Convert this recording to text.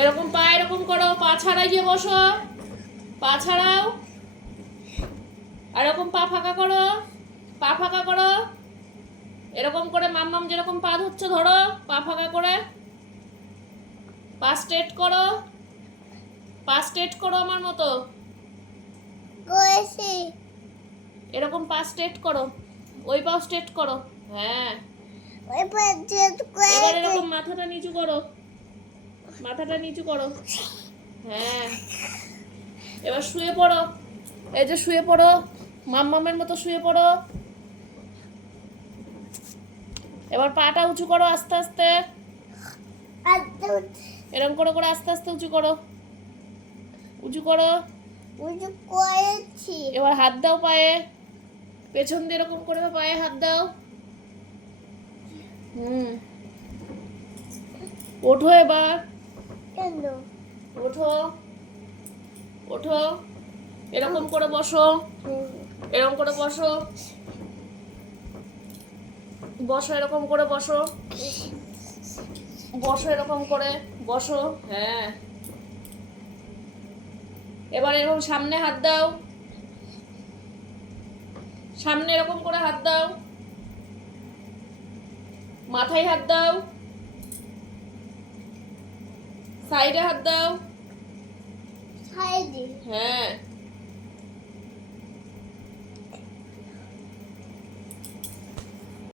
এরকম পা এরকম করো, পা ছাড়াই গিয়ে বসো, পা ছাড়াও, আর এরকম পা ফাঁকা করো, পা ফাঁকা করো, এরকম করে মাম্মাম যেরকম পা ধরছে ধরো, পা ফাঁকা করে, পা স্ট্রেট করো, পা স্ট্রেট করো আমার মতো, করেছি। এরকম পা স্ট্রেট করো, ওই পাও স্ট্রেট করো, হ্যাঁ। এবার চেক এবার করেছি। এরকম মাথাটা নিচু করো, মাথাটা নিচু করো, হ্যাঁ। এবার শুয়ে পড়ো, এই যে শুয়ে পড়ো, মাম্মামের মতো শুয়ে পড়ো। এবার পাটা উঁচু করো আস্তে আস্তে, আর এরকম করে করে আস্তে আস্তে উঁচু করো, উঁচু করো। উঁচু করেছি। এবার হাত দাও পায়ে, পেছন দিয়ে এরকম করে পায়ে হাত দাও। ওঠো এবার, কেন? ওঠো, ওঠো, এরকম করে বসো, এরকম করে বসো, বসো এরকম করে বসো, বসো এরকম করে বসো, হ্যাঁ। এবার এরকম সামনে হাত দাও, সামনে এরকম করে হাত দাও, মাথায় হাত দাও, সাইডে হাত দাও, সাইডে। হ্যাঁ।